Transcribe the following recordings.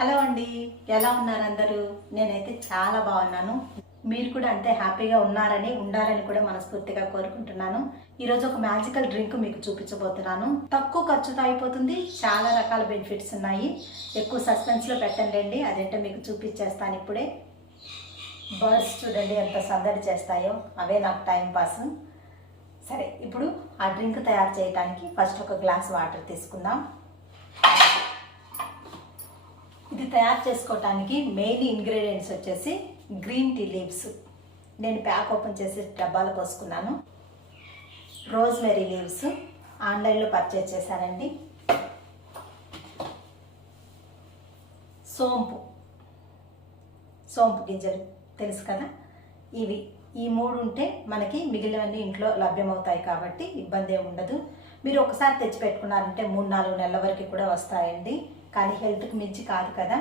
Hello అండి ఎలా ఉన్నారు అందరూ? నేనైతే చాలా బాగున్నాను. మీరు కూడా అంతే హ్యాపీగా ఉన్నారని ఉండాలని కూడా మనస్ఫూర్తిగా కోరుకుంటున్నాను. ఈరోజు ఒక మ్యాజికల్ డ్రింక్ మీకు చూపించబోతున్నాను. తక్కువ ఖర్చుతో అయిపోతుంది చాలా రకాల బెనిఫిట్స్ ఉన్నాయి. ఎక్కువ సస్పెన్స్లో పెట్టండి అదేంటో మీకు చూపించేస్తాను ఇప్పుడే. బర్డ్స్ చూడండి ఎంత సందడి చేస్తాయో అవే నాకు టైం పాస్. సరే ఇప్పుడు ఆ డ్రింక్ తయారు చేయడానికి ఫస్ట్ ఒక గ్లాస్ వాటర్ తీసుకుందాం. ఇది తయారు చేసుకోవటానికి మెయిన్ ఇంగ్రీడియంట్స్ వచ్చేసి గ్రీన్ టీ లీవ్స్. నేను ప్యాక్ ఓపెన్ చేసి డబ్బాలు పోసుకున్నాను. రోజ్మెరీ లీవ్స్ ఆన్లైన్లో పర్చేస్ చేశానండి సోంపు. సోంపు గింజలు. తెలుసు కదా? ఇవి. ఈ మూడు ఉంటే మనకి మిగిలినవన్నీ ఇంట్లో లభ్యమవుతాయి కాబట్టి ఇబ్బంది ఉండదు. మీరు ఒకసారి తెచ్చి పెట్టుకున్నారంటే మూడు నాలుగు నెలల వరకు కూడా వస్తాయండి. కానీ హెల్త్కి మించి కాదు కదా.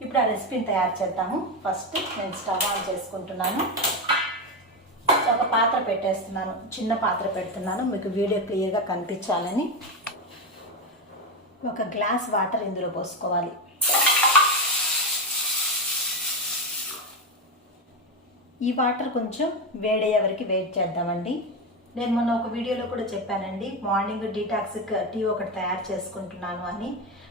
ఇప్పుడు ఆ రెసిపీని తయారు చేద్దాము. ఫస్ట్ నేను స్టవ్ ఆన్ చేసుకుంటున్నాను. ఒక పాత్ర పెట్టేస్తున్నాను. చిన్న పాత్ర పెడుతున్నాను. మీకు వీడియో క్లియర్గా కనిపించాలని. ఒక గ్లాస్ వాటర్ ఇందులో పోసుకోవాలి. ఈ వాటర్ కొంచెం వేడయ్యే వరకు వెయిట్ చేద్దామండి. నేను మొన్న ఒక వీడియోలో కూడా చెప్పానండి మార్నింగ్ డీటాక్సిక్ టీ ఒకటి తయారు చేసుకుంటున్నాను అని.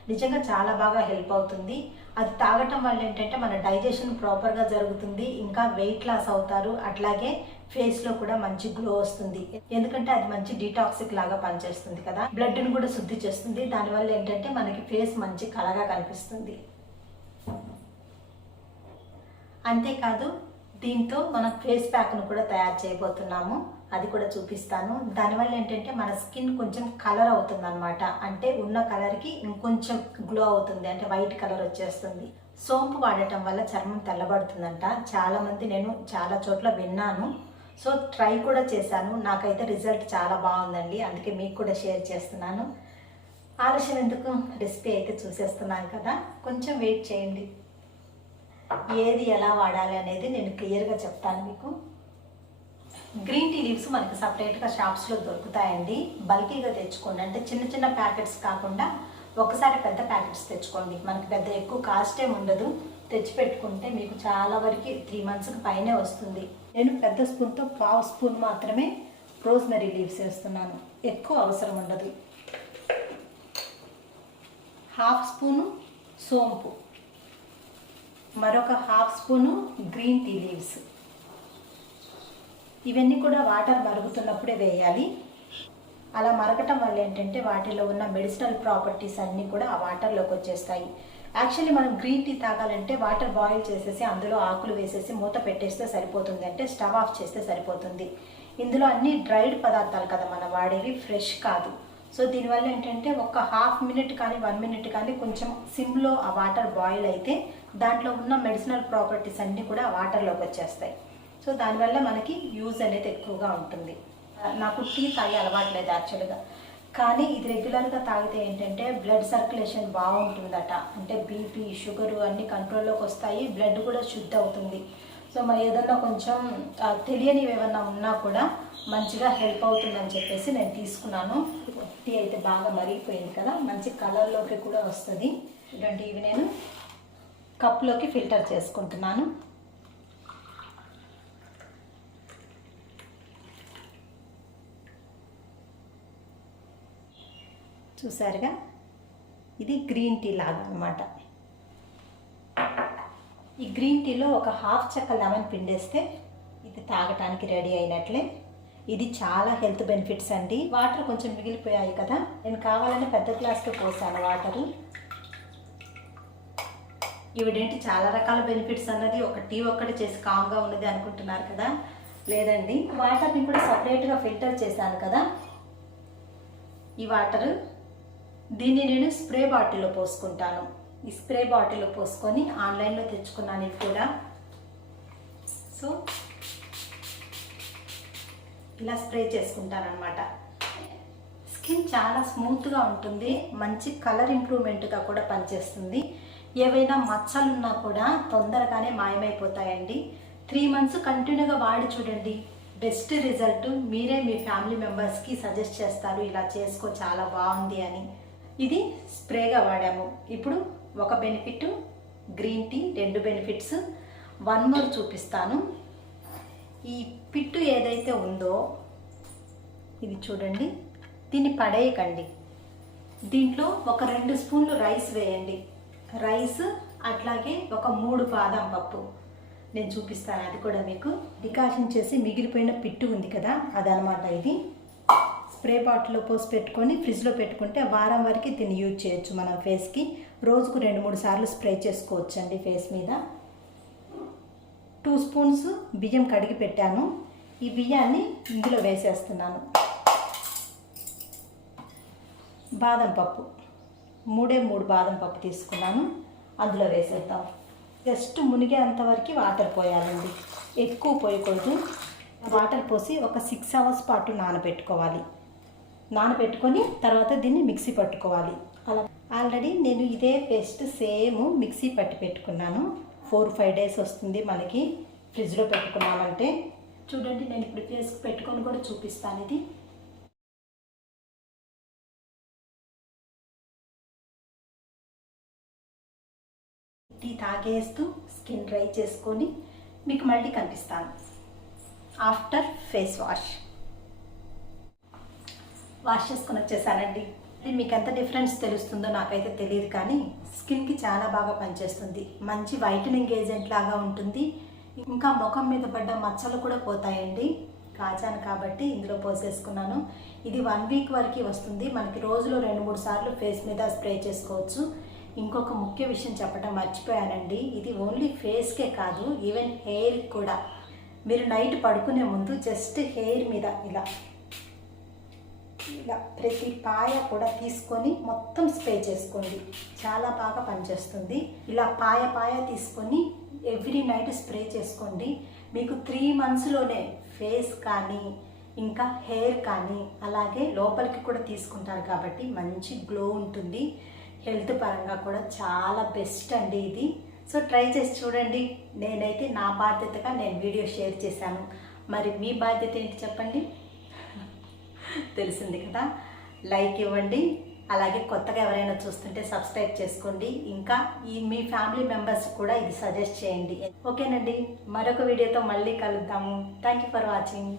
నిజంగా చాలా బాగా హెల్ప్ అవుతుంది. అది తాగటం వల్ల ఏంటంటే మన డైజెషన్ ప్రాపర్గా జరుగుతుంది ఇంకా వెయిట్ లాస్ అవుతారు అట్లాగే ఫేస్లో కూడా మంచి గ్లో వస్తుంది. ఎందుకంటే అది మంచి డీటాక్సిక్ లాగా పనిచేస్తుంది కదా. బ్లడ్ని కూడా శుద్ధి చేస్తుంది. దానివల్ల ఏంటంటే మనకి ఫేస్ మంచి కలగా కనిపిస్తుంది. అంతేకాదు దీంతో మనం ఫేస్ ప్యాక్ను కూడా తయారు చేయబోతున్నాము. అది కూడా చూపిస్తాను. దానివల్ల ఏంటంటే మన స్కిన్ కొంచెం కలర్ అవుతుంది అనమాట అంటే ఉన్న కలర్కి ఇంకొంచెం గ్లో అవుతుంది. అంటే వైట్ కలర్ వచ్చేస్తుంది. సోంపు వాడటం వల్ల చర్మం తెల్లబడుతుందంట. చాలామంది నేను చాలా చోట్ల విన్నాను. సో ట్రై కూడా చేశాను. నాకైతే రిజల్ట్ చాలా బాగుందండి. అందుకే మీకు కూడా షేర్ చేస్తున్నాను. ఆలస్యం ఎందుకు? రెసిపీ అయితే చూసేస్తున్నాను కదా. కొంచెం వెయిట్ చేయండి. ఏది ఎలా వాడాలి అనేది నేను క్లియర్గా చెప్తాను మీకు. గ్రీన్ టీ లీవ్స్ మనకి సపరేట్గా షాప్స్లో దొరుకుతాయండి. బల్కీగా తెచ్చుకోండి. అంటే చిన్న చిన్న ప్యాకెట్స్ కాకుండా ఒకసారి పెద్ద ప్యాకెట్స్ తెచ్చుకోండి. మనకి పెద్ద ఎక్కువ కాస్ట్ ఏమి ఉండదు తెచ్చిపెట్టుకుంటే మీకు చాలా వరకు త్రీ మంత్స్కి పైనే వస్తుంది. నేను పెద్ద స్పూన్తో పావు స్పూన్ మాత్రమే రోజ్మెరీ లీవ్స్ వేస్తున్నాను. ఎక్కువ అవసరం ఉండదు. హాఫ్ స్పూను సోంపు. మరొక half spoon green tea leaves. ఇవన్నీ కూడా వాటర్ మరుగుతున్నప్పుడే వేయాలి. అలా మరగటం వల్ల ఏంటంటే వాటిలో ఉన్న మెడిసినల్ ప్రాపర్టీస్ అన్నీ కూడా ఆ వాటర్లోకి వచ్చేస్తాయి. యాక్చువల్లీ మనం గ్రీన్ టీ తాగాలంటే వాటర్ బాయిల్ చేసేసి అందులో ఆకులు వేసేసి మూత పెట్టేస్తే సరిపోతుంది అంటే స్టవ్ ఆఫ్ చేస్తే సరిపోతుంది. ఇందులో అన్ని డ్రైడ్ పదార్థాలు కదా మనం వాడేవి ఫ్రెష్ కాదు. సో దీనివల్ల ఏంటంటే ఒక హాఫ్ మినిట్ కానీ వన్ మినిట్ కానీ కొంచెం సిమ్లో ఆ వాటర్ బాయిల్ అయితే దాంట్లో ఉన్న మెడిసినల్ ప్రాపర్టీస్ అన్నీ కూడా వాటర్లోకి వచ్చేస్తాయి. సో దానివల్ల మనకి యూజ్ అనేది ఎక్కువగా ఉంటుంది. నాకు టీ తాగే అలవాట్లేదు యాక్చువల్గా కానీ ఇది రెగ్యులర్గా తాగితే ఏంటంటే బ్లడ్ సర్క్యులేషన్ బాగుంటుందట. అంటే బీపీ షుగరు అన్నీ కంట్రోల్లోకి వస్తాయి బ్లడ్ కూడా శుద్ధి అవుతుంది. సో మరి ఏదన్నా కొంచెం తెలియనివి ఏమన్నా ఉన్నా కూడా మంచిగా హెల్ప్ అవుతుందని చెప్పేసి నేను తీసుకున్నాను. టీ అయితే బాగా మరిగిపోయింది కదా మంచి కలర్లోకి కూడా వస్తుంది. ఇలాంటి ఇవి నేను కప్లోకి ఫిల్టర్ చేసుకుంటున్నాను. చూసారుగా? ఇది గ్రీన్ టీ లాగా అనమాట ఈ గ్రీన్ టీలో ఒక హాఫ్ చెక్క లెమన్ పిండేస్తే ఇది తాగటానికి రెడీ అయినట్లే. ఇది చాలా హెల్త్ బెనిఫిట్స్ అండి. వాటర్ కొంచెం మిగిలిపోయాయి కదా. నేను కావాలని పెద్ద గ్లాస్కి పోసాను వాటరు. ఇవిడేంటి చాలా రకాల బెనిఫిట్స్ అన్నది ఒక టీ ఒక్కటి చేసి కామ్గా ఉన్నది అనుకుంటున్నారు కదా? లేదండి. వాటర్ని కూడా సపరేట్గా ఫిల్టర్ చేశాను కదా? ఈ వాటర్ దీన్ని నేను స్ప్రే బాటిల్లో పోసుకుంటాను. ఈ స్ప్రే బాటిల్లో పోసుకొని ఆన్లైన్లో తెచ్చుకున్నాను ఇది కూడా. సో ఇలా స్ప్రే చేసుకుంటాను అనమాట స్కిన్ చాలా స్మూత్గా ఉంటుంది. మంచి కలర్ ఇంప్రూవ్మెంట్గా కూడా పనిచేస్తుంది. ఏవైనా మచ్చలు ఉన్నా కూడా తొందరగానే మాయమైపోతాయండి. త్రీ మంత్స్ కంటిన్యూగా వాడి చూడండి. బెస్ట్ రిజల్ట్ మీరే మీ ఫ్యామిలీ మెంబర్స్కి సజెస్ట్ చేస్తారు. ఇలా చేసుకో చాలా బాగుంది అని. ఇది స్ప్రేగా వాడాము. ఇప్పుడు ఒక బెనిఫిట్ గ్రీన్ టీ రెండు బెనిఫిట్స్. వన్ మోర్ చూపిస్తాను. ఈ పిట్టు ఏదైతే ఉందో ఇది చూడండి. దీన్ని పడేయకండి. దీంట్లో ఒక రెండు స్పూన్లు రైస్ వేయండి. రైస్ అట్లాగే ఒక మూడు బాదం పప్పు. నేను చూపిస్తాను అది కూడా మీకు. డికాషన్ చేసి మిగిలిపోయిన పిట్టు ఉంది కదా అదనమాట ఇది. స్ప్రే బాటిల్లో పోసి పెట్టుకొని ఫ్రిడ్జ్లో పెట్టుకుంటే వారం వరకు దీన్ని యూజ్ చేయొచ్చు మనం ఫేస్కి. రోజుకు రెండు మూడు సార్లు స్ప్రే చేసుకోవచ్చు అండి ఫేస్ మీద. టూ స్పూన్స్ బియ్యం కడిగి పెట్టాను. ఈ బియ్యాన్ని ఇందులో వేసేస్తున్నాను. బాదం పప్పు. మూడే మూడు బాదం పప్పు తీసుకున్నాను. అందులో వేసేద్దాం. జస్ట్ మునిగేంతవరకు వాటర్ పోయాలండి. ఎక్కువ పోయకూడదు. వాటర్ పోసి ఒక సిక్స్ అవర్స్ పాటు నానబెట్టుకోవాలి. నానబెట్టుకొని తర్వాత దీన్ని మిక్సీ పట్టుకోవాలి. అలా ఆల్రెడీ నేను ఇదే పేస్ట్ సేమ్ మిక్సీ పట్టి పెట్టుకున్నాను. ఫోర్ ఫైవ్ డేస్ వస్తుంది మనకి. ఫ్రిడ్జ్లో పెట్టుకున్నామంటే. చూడండి నేను ఇప్పుడు ఫేస్కి పెట్టుకొని కూడా చూపిస్తాను ఇది. టీ తాగేస్తూ స్కిన్ డ్రై చేసుకొని మీకు మళ్ళీ కనిపిస్తాను. After face wash. వాష్ చేసుకుని వచ్చేసానండి. ఇది మీకు ఎంత డిఫరెన్స్ తెలుస్తుందో నాకైతే తెలియదు కానీ స్కిన్కి చాలా బాగా పనిచేస్తుంది. మంచి వైటనింగ్ ఏజెంట్ లాగా ఉంటుంది. ఇంకా ముఖం మీద పడ్డ మచ్చలు కూడా పోతాయండి. కాచాను కాబట్టి ఇందులో పోసేసుకున్నాను. ఇది వన్ వీక్ వరకు వస్తుంది. మనకి రోజులో రెండు మూడు సార్లు ఫేస్ మీద స్ప్రే చేసుకోవచ్చు. ఇంకొక ముఖ్య విషయం చెప్పడం మర్చిపోయానండి. ఇది ఓన్లీ ఫేస్కే కాదు ఈవెన్ హెయిర్ కూడా. మీరు నైట్ పడుకునే ముందు జస్ట్ హెయిర్ మీద ఇలా ఇలా ప్రతి పాయ కూడా తీసుకొని మొత్తం స్ప్రే చేసుకోండి. చాలా బాగా పనిచేస్తుంది. ఇలా పాయ పాయ తీసుకొని ఎవ్రీ నైట్ స్ప్రే చేసుకోండి. మీకు త్రీ మంత్స్లోనే ఫేస్ కానీ ఇంకా హెయిర్ కానీ అలాగే లోపలికి కూడా తీసుకుంటారు కాబట్టి మంచి గ్లో ఉంటుంది. హెల్త్ పరంగా కూడా చాలా బెస్ట్ అండి ఇది. సో ట్రై చేసి చూడండి. నేనైతే నా బాధ్యతగా నేను వీడియో షేర్ చేశాను. మరి మీ బాధ్యత ఏంటి చెప్పండి? తెలిసింది కదా. లైక్ ఇవ్వండి. అలాగే కొత్తగా ఎవరైనా చూస్తుంటే సబ్స్క్రైబ్ చేసుకోండి. ఇంకా ఈ మీ ఫ్యామిలీ మెంబర్స్ కూడా ఇది సజెస్ట్ చేయండి. ఓకేనండి. మరొక వీడియోతో మళ్ళీ కలుద్దాము. Thank you for watching